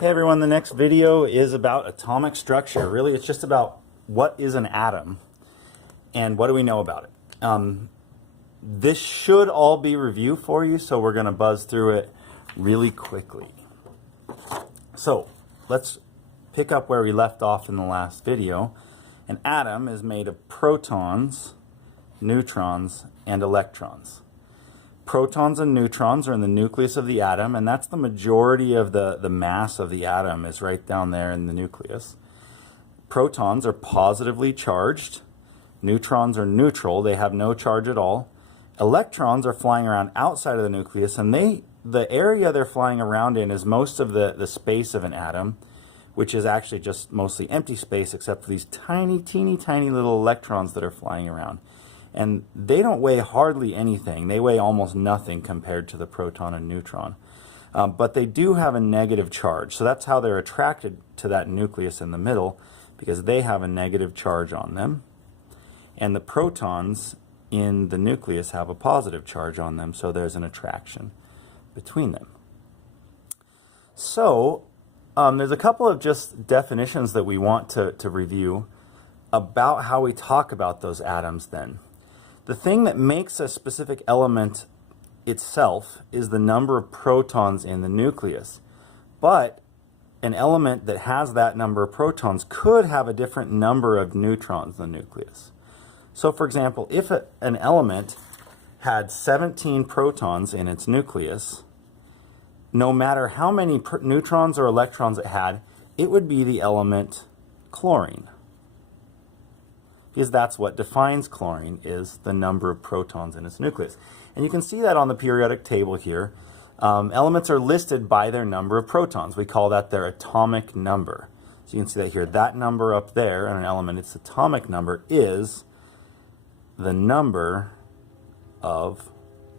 Hey everyone, the next video is about atomic structure. Really, it's just about what is an atom and what do we know about it. This should all be review for you, so we're going to buzz through it really quickly. So let's pick up where we left off in the last video. An atom is made of protons, neutrons, and electrons. Protons and neutrons are in the nucleus of the atom, and that's the majority of the mass of the atom is right down there in the nucleus. Protons are positively charged. Neutrons are neutral. They have no charge at all. Electrons are flying around outside of the nucleus, and the area they're flying around in is most of the space of an atom, which is actually just mostly empty space except for these tiny, teeny, tiny little electrons that are flying around. And they don't weigh hardly anything. They weigh almost nothing compared to the proton and neutron. But they do have a negative charge. So that's how they're attracted to that nucleus in the middle, because they have a negative charge on them. And the protons in the nucleus have a positive charge on them, so there's an attraction between them. So there's a couple of just definitions that we want to review about how we talk about those atoms then. The thing that makes a specific element itself is the number of protons in the nucleus. But an element that has that number of protons could have a different number of neutrons in the nucleus. So for example, if an element had 17 protons in its nucleus, no matter how many neutrons or electrons it had, it would be the element chlorine. Because that's what defines chlorine, is the number of protons in its nucleus. And you can see that on the periodic table here. Elements are listed by their number of protons. We call that their atomic number. So you can see that here. That number up there in an element, its atomic number, is the number of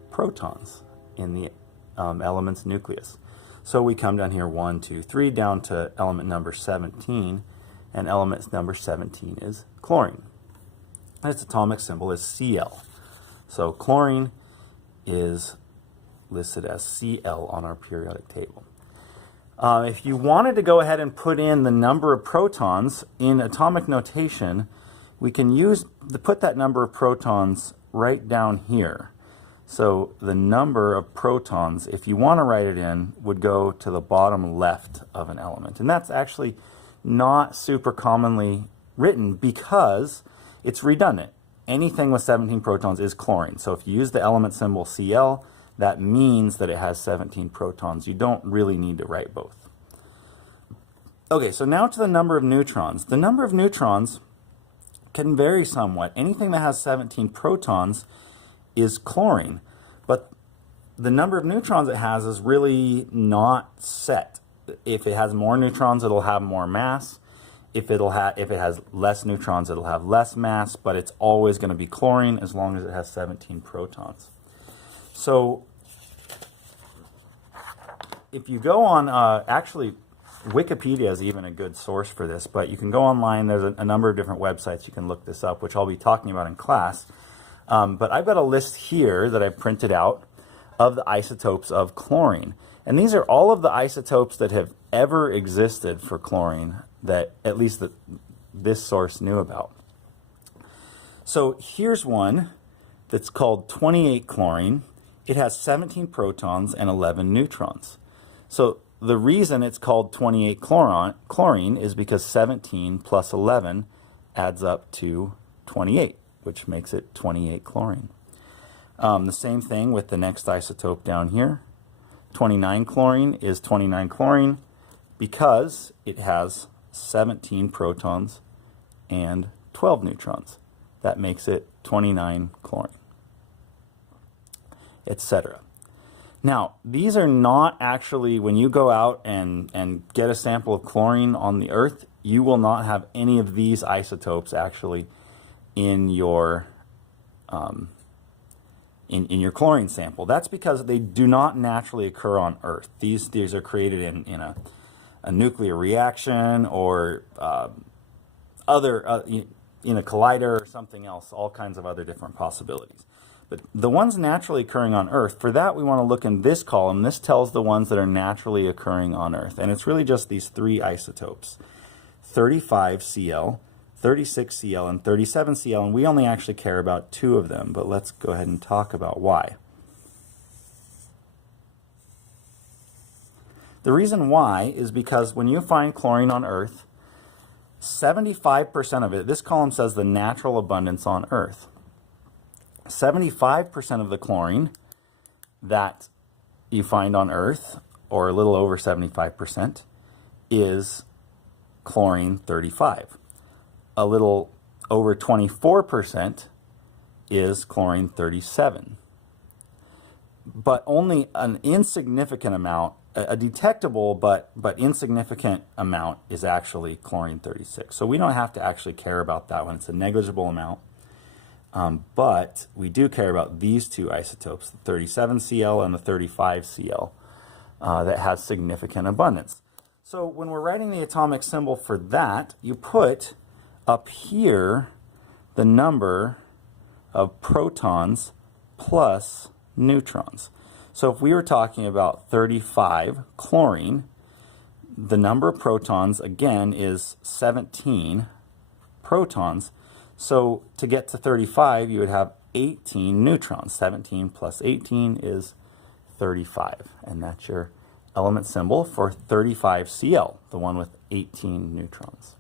protons in the element's nucleus. So we come down here 1, 2, 3, down to element number 17. And element number 17 is chlorine. Its atomic symbol is Cl. So chlorine is listed as Cl on our periodic table. If you wanted to go ahead and put in the number of protons in atomic notation, we can put that number of protons right down here. So the number of protons, if you want to write it in, would go to the bottom left of an element. And that's actually not super commonly written because it's redundant. Anything with 17 protons is chlorine. So if you use the element symbol Cl, that means that it has 17 protons. You don't really need to write both. Okay, so now to the number of neutrons. The number of neutrons can vary somewhat. Anything that has 17 protons is chlorine, but the number of neutrons it has is really not set. If it has more neutrons, it'll have more mass. If it has less neutrons, it'll have less mass, but it's always going to be chlorine as long as it has 17 protons. So if you go on, actually Wikipedia is even a good source for this, but you can go online. There's a number of different websites you can look this up, which I'll be talking about in class. But I've got a list here that I printed out of the isotopes of chlorine. And these are all of the isotopes that have ever existed for chlorine that at least this source knew about. So here's one that's called 28 chlorine. It has 17 protons and 11 neutrons. So the reason it's called 28 chlorine is because 17 plus 11 adds up to 28, which makes it 28 chlorine. The same thing with the next isotope down here. 29 chlorine is 29 chlorine because it has 17 protons and 12 neutrons. That makes it 29 chlorine, etc. Now, these are not actually, when you go out and get a sample of chlorine on the Earth, you will not have any of these isotopes actually in your in your chlorine sample. That's because they do not naturally occur on Earth. These are created in a nuclear reaction or in a collider or something else, all kinds of other different possibilities. But the ones naturally occurring on Earth, for that we want to look in this column. This tells the ones that are naturally occurring on Earth. And it's really just these three isotopes, 35Cl, 36Cl, and 37Cl. And we only actually care about two of them, but let's go ahead and talk about why. The reason why is because when you find chlorine on Earth, 75% of it, this column says the natural abundance on Earth. 75% of the chlorine that you find on Earth, or a little over 75%, is chlorine 35. A little over 24% is chlorine 37. But only an insignificant amount, a detectable but insignificant amount, is actually chlorine 36. So we don't have to actually care about that one. It's a negligible amount. But we do care about these two isotopes, the 37Cl and the 35Cl, that has significant abundance. So when we're writing the atomic symbol for that, you put up here the number of protons plus neutrons. So if we were talking about 35 chlorine, the number of protons, again, is 17 protons. So to get to 35, you would have 18 neutrons. 17 plus 18 is 35. And that's your element symbol for 35Cl, the one with 18 neutrons.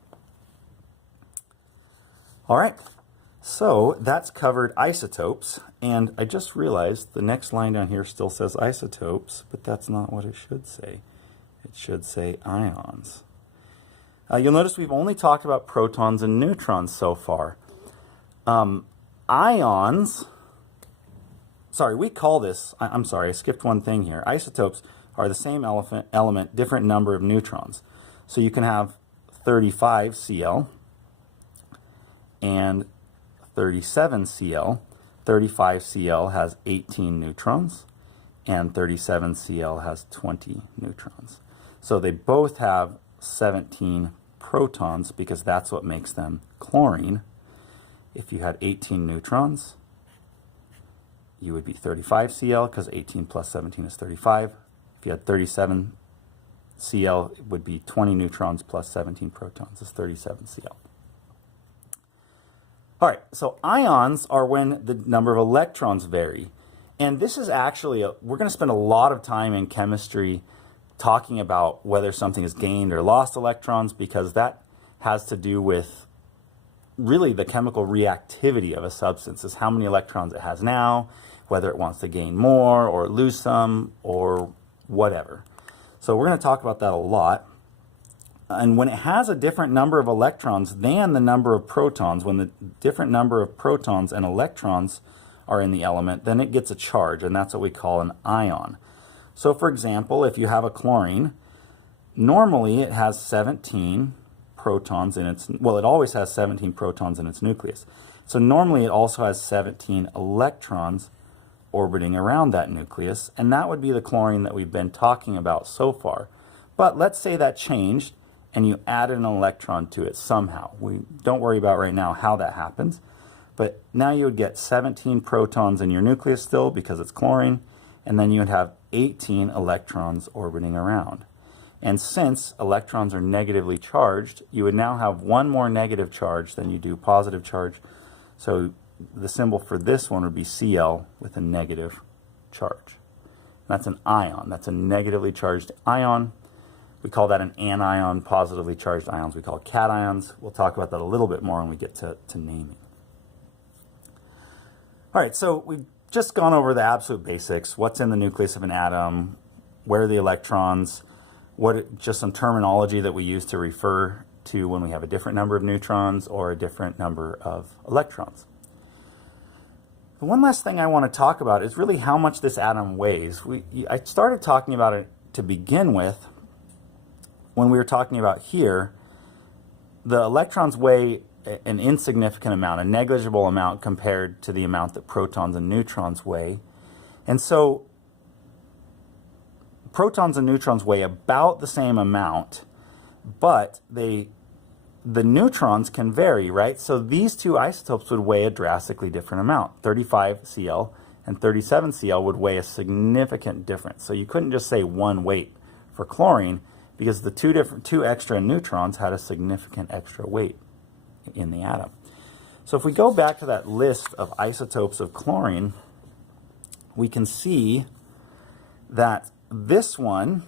All right, so that's covered isotopes. And I just realized the next line down here still says isotopes, but that's not what it should say. It should say ions. You'll notice we've only talked about protons and neutrons so far. Ions, sorry, we call this, I'm sorry, I skipped one thing here. Isotopes are the same element, different number of neutrons. So you can have 35Cl and 37Cl. 35Cl has 18 neutrons and 37Cl has 20 neutrons. So they both have 17 protons because that's what makes them chlorine. If you had 18 neutrons, you would be 35Cl because 18 plus 17 is 35. If you had 37Cl, it would be 20 neutrons plus 17 protons is 37Cl. All right, so ions are when the number of electrons vary. And this is actually, we're going to spend a lot of time in chemistry talking about whether something has gained or lost electrons, because that has to do with really the chemical reactivity of a substance, is how many electrons it has now, whether it wants to gain more or lose some or whatever. So we're going to talk about that a lot. And when it has a different number of electrons than the number of protons, when the different number of protons and electrons are in the element, then it gets a charge, and that's what we call an ion. So for example, if you have a chlorine, normally it has 17 protons in its, well, it always has 17 protons in its nucleus. So normally it also has 17 electrons orbiting around that nucleus, and that would be the chlorine that we've been talking about so far. But let's say that changed and you added an electron to it somehow. We don't worry about right now how that happens, but now you would get 17 protons in your nucleus still because it's chlorine, and then you would have 18 electrons orbiting around. And since electrons are negatively charged, you would now have one more negative charge than you do positive charge. So the symbol for this one would be Cl with a negative charge. That's an ion. That's a negatively charged ion. We call that an anion. Positively charged ions we call cations. We'll talk about that a little bit more when we get to naming. All right, so we've just gone over the absolute basics. What's in the nucleus of an atom? Where are the electrons? Just some terminology that we use to refer to when we have a different number of neutrons or a different number of electrons. The one last thing I want to talk about is really how much this atom weighs. I started talking about it to begin with when we were talking about here. The electrons weigh an insignificant amount, a negligible amount compared to the amount that protons and neutrons weigh. And so protons and neutrons weigh about the same amount, but they the neutrons can vary, right? So these two isotopes would weigh a drastically different amount. 35Cl and 37Cl would weigh a significant difference. So you couldn't just say one weight for chlorine because the two extra neutrons had a significant extra weight in the atom. So if we go back to that list of isotopes of chlorine, we can see that this one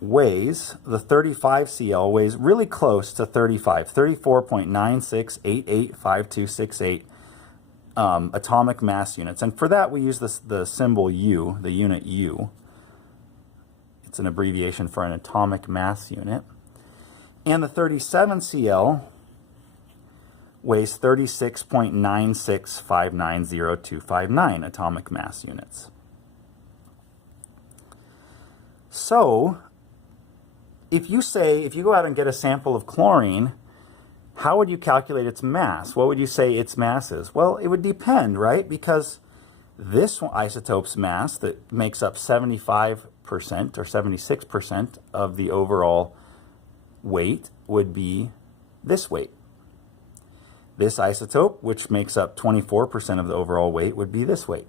weighs, the 35Cl weighs really close to 34.96885268 atomic mass units. And for that we use the symbol U, the unit U. It's an abbreviation for an atomic mass unit. And the 37Cl weighs 36.96590259 atomic mass units. So, if you go out and get a sample of chlorine, how would you calculate its mass? What would you say its mass is? Well, it would depend, right? Because this isotope's mass that makes up 75% or 76% of the overall weight would be this weight. This isotope, which makes up 24% of the overall weight, would be this weight.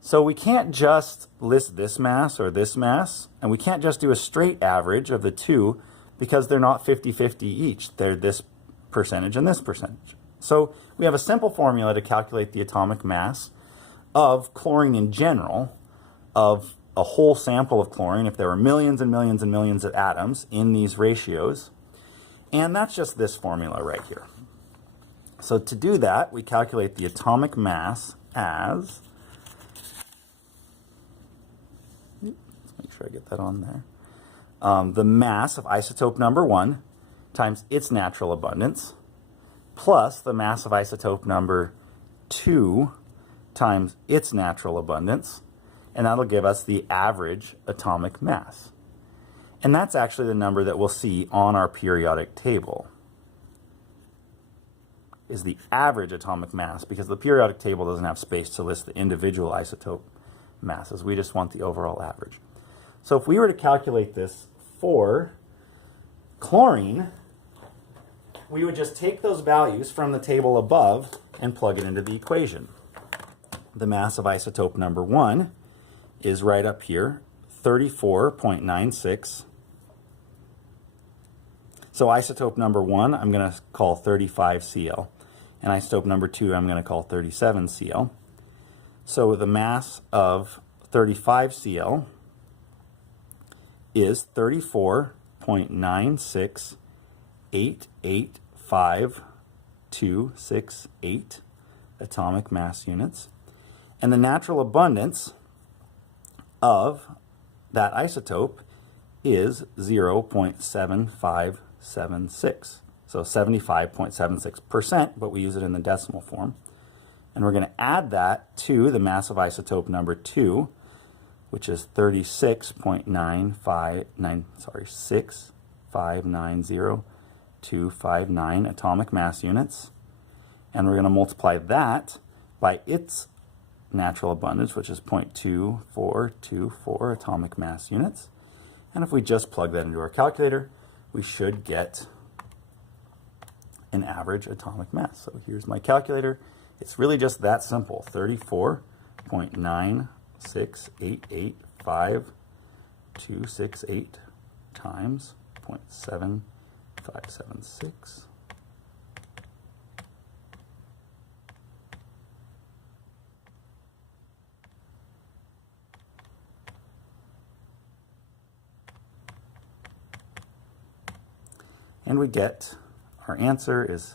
So we can't just list this mass or this mass, and we can't just do a straight average of the two because they're not 50-50 each. They're this percentage and this percentage. So we have a simple formula to calculate the atomic mass of chlorine in general, of a whole sample of chlorine, if there were millions and millions and millions of atoms in these ratios. And that's just this formula right here. So to do that, we calculate the atomic mass as, let's make sure I get that on there, the mass of isotope number 1 times its natural abundance plus the mass of isotope number 2 times its natural abundance, and that'll give us the average atomic mass. And that's actually the number that we'll see on our periodic table, is the average atomic mass, because the periodic table doesn't have space to list the individual isotope masses. We just want the overall average. So if we were to calculate this for chlorine, we would just take those values from the table above and plug it into the equation. The mass of isotope number 1 is right up here, 34.96. So isotope number 1, I'm going to call 35Cl. And isotope number 2, I'm going to call 37Cl. So the mass of 35Cl is 34.96885268 atomic mass units. And the natural abundance of that isotope is 0.7576. So 75.76%, but we use it in the decimal form. And we're going to add that to the mass of isotope number 2, which is 6590259 atomic mass units. And we're going to multiply that by its natural abundance, which is 0.2424 atomic mass units. And if we just plug that into our calculator, we should get an average atomic mass. So here's my calculator. It's really just that simple, 34.96885268 times 0.7576. And we get, our answer is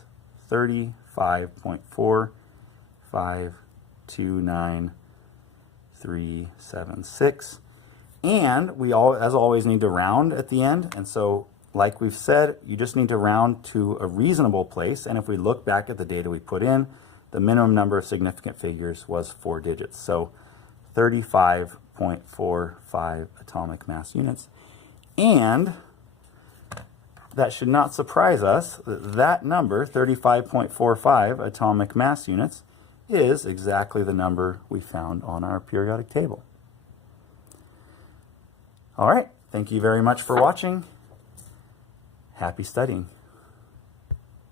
35.4529376. And we all, as always, need to round at the end. And so, like we've said, you just need to round to a reasonable place. And if we look back at the data we put in, the minimum number of significant figures was 4 digits. So 35.45 atomic mass units. And that should not surprise us that that number, 35.45 atomic mass units, is exactly the number we found on our periodic table. All right, thank you very much for watching, Happy studying.